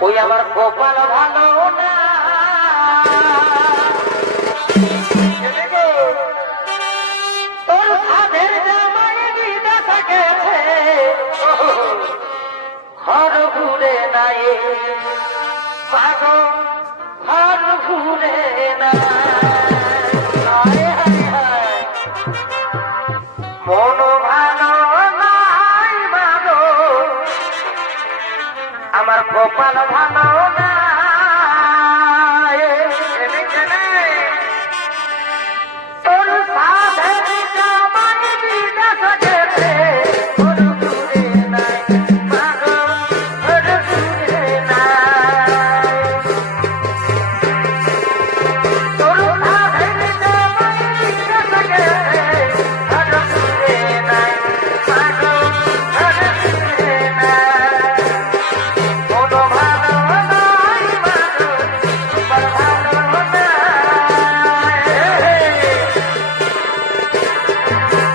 ওই আমার কপাল ভালো না তোর সাধের জামাই বিদেশে গেছে ঘর ঘুরে নাই পাগল ঘর ঘুরে না মন ভালো নাই মাগো আমার কপাল ভালো না তোর সাধের জামাই বিদেশে গেছে ঘর ঘুরে নাই মাগো ঘর ঘুরে নাই তোর সাধের জামাই বিদেশে গেছে ঘর ঘুরে নাই মাগো ঘর ঘুরে নাই মন ভালো নাই মাগো কপাল ভালো নাই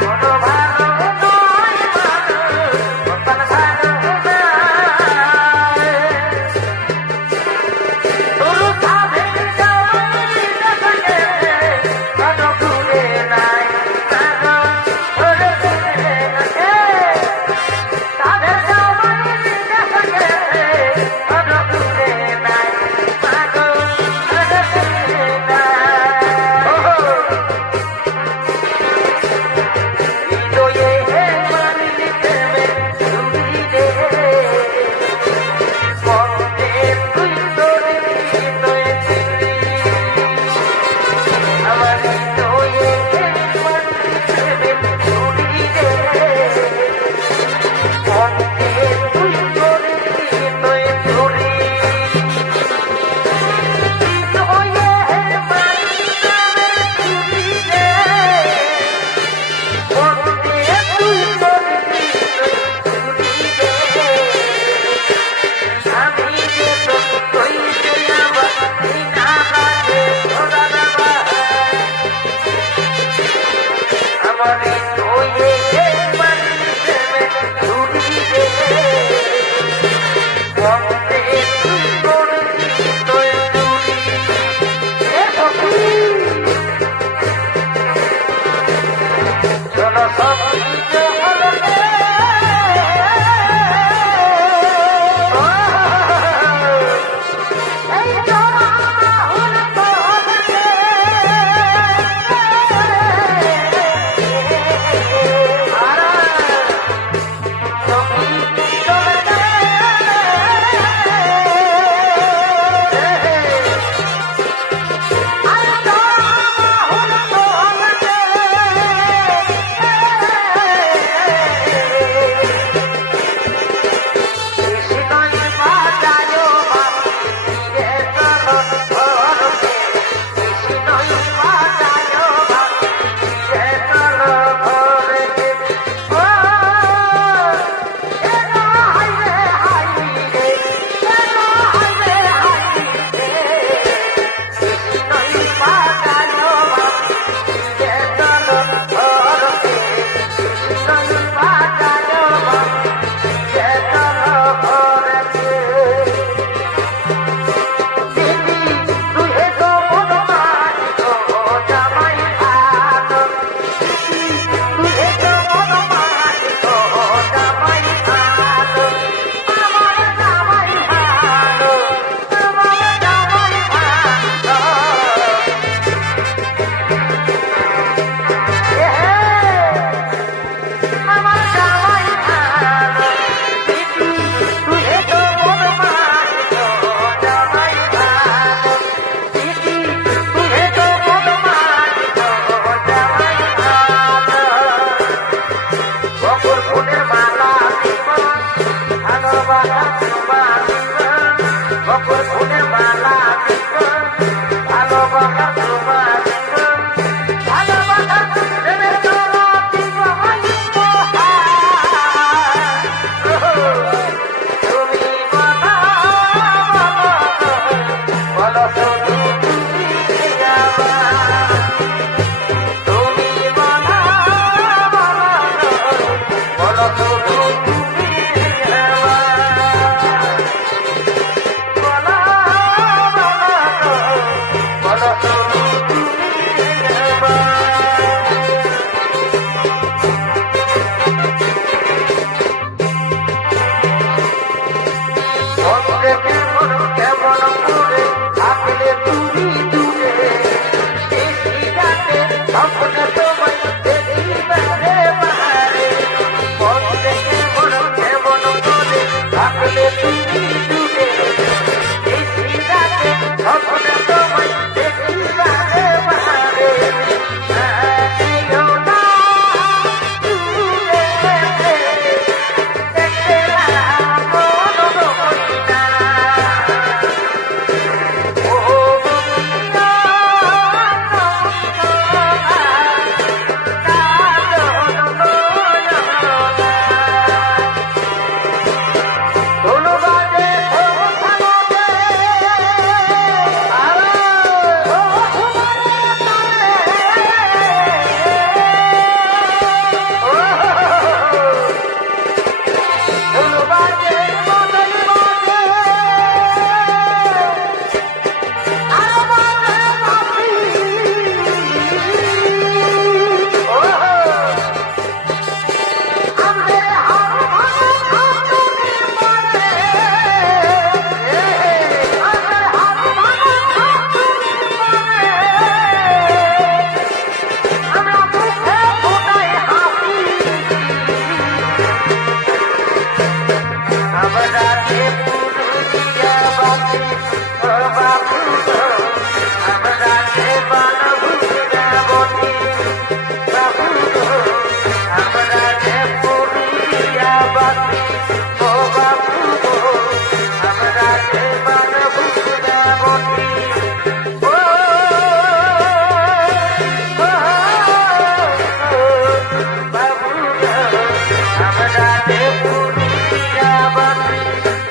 মন ভালো নাই মাগো কপাল ভালো নাই তোর সাধের জামাই বিদেশে গেছে ঘর ঘুরে নাই মাগো ঘর ঘুরে নাই সাধের জামাই বিদেশে গেছে ঘর ঘুরে নাই মাগো ঘর ঘুরে নাই হৃদয়ে মানিলি প্রেমে ডুবি দে মনে তুই তোরে হৃদয়ে আমার হৃদয়ে মানিলি প্রেমে ডুবি দে মনে তুই তোরে হৃদয়ে চুরি হৃদয়ে মানিলি প্রেমে ডুবি দে মনে তুই তোরে হৃদয়ে চুরি দে আমি যে তোর কইতে আমার না বাজে ওরা না বাহায় আমার হৃদয়ে মানিলি প্রেমে ডুবি দে মনে তুই তোরে হৃদয়ে চুরি এ ফকির চলো সব কিছু হলো রে এই জোড়া হলো তোরে আরা সখী চলে রে আরে জোড়া হলো তোরে কৃষ্ণই বাজায় বাঁশিরে চলো ঘরকে কৃষ্ণই বাজায় বাঁশিরে চলো ঘরকে ও কেন হাইরে হাইরে কেন হাইরে হাইরে কৃষ্ণই বাজায় বাঁশিরে চলো ঘরকে কৃষ্ণই বাজায় বাঁশিরে চলো ঘরকে দিদি তুই তো বদমাশ গো জামাই ভালো দিদি তুই তো বদমাশ গো জামাই ভালো আমার জামাই ভালো আমার জামাই ভালো আমার জামাই ভালো দিদি তুই তো বদমাশ গো জামাই ভালো দিদি তুই তো বদমাশ গো জামাই ভালো বকুল ফুলের মালা দিব ভালোবাসা তোমা দিব বকুল ফুলের মালা দিব ভালোবাসা তোমা দিব ভালোবাসা প্রেমের জোড়া দিব তুমি বলো শুধু তুমি আমার তুমি বলো বলো শুধু তুমি আমার বাসি ও বাবু গো আমরা এবার ভুলে বসি ও বাবু গো আমরা পুরুলিয়া বাসি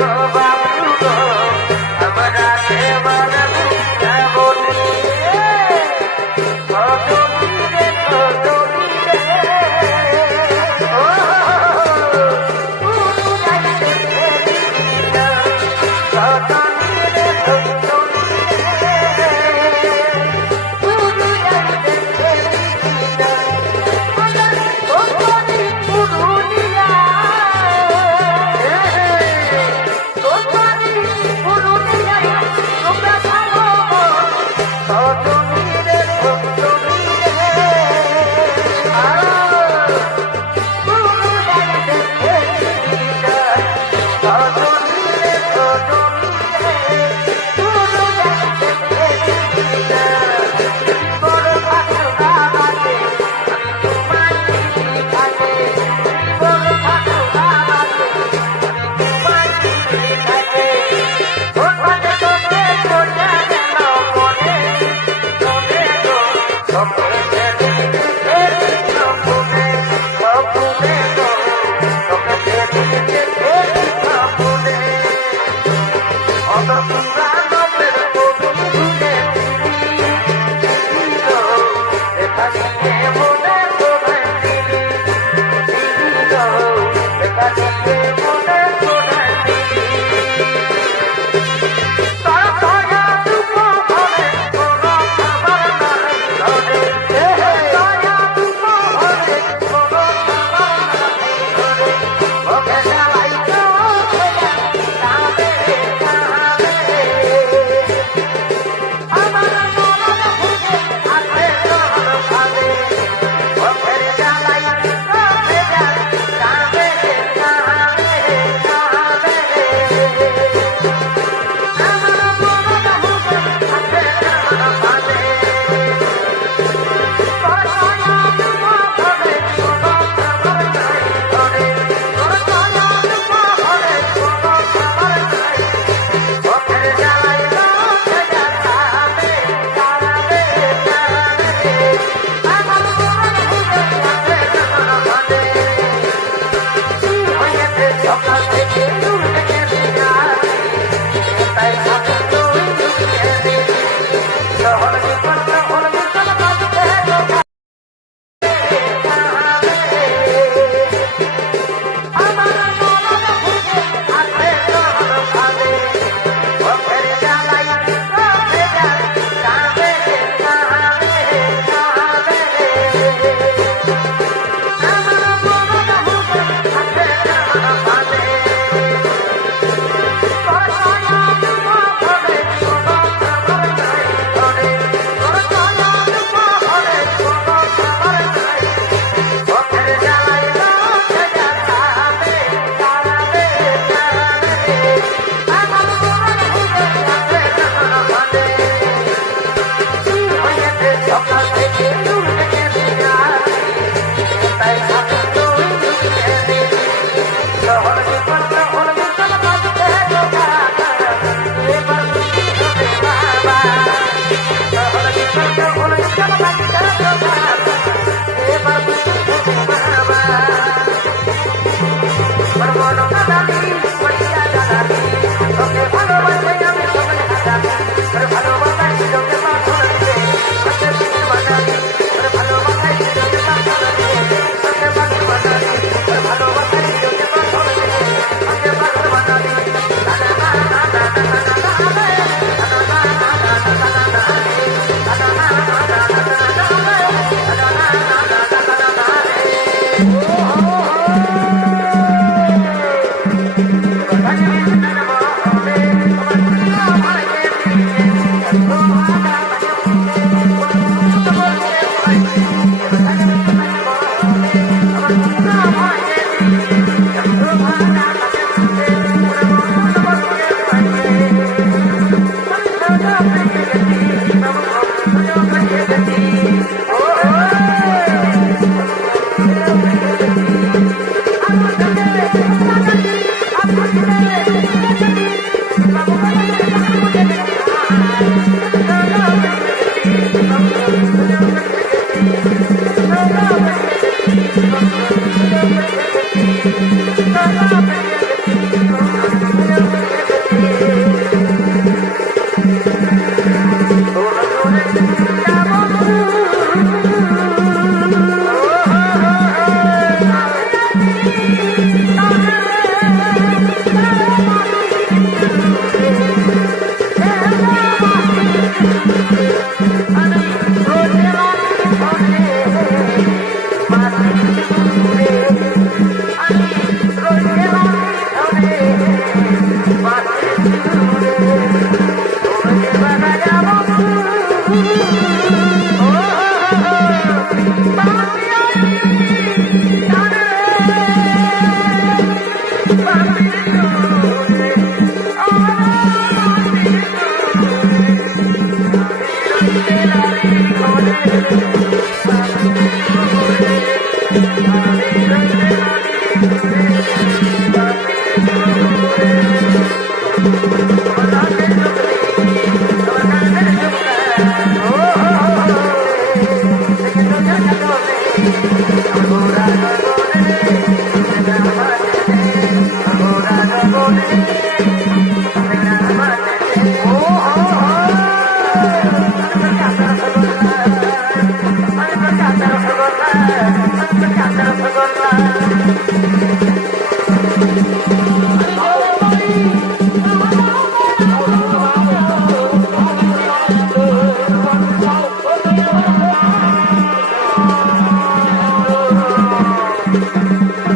ও বাবু গো আমরা এবার ভুলে বসি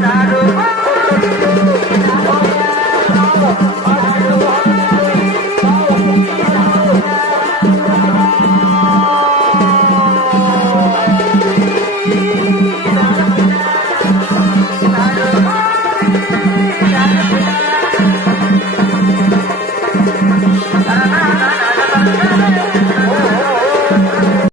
Daru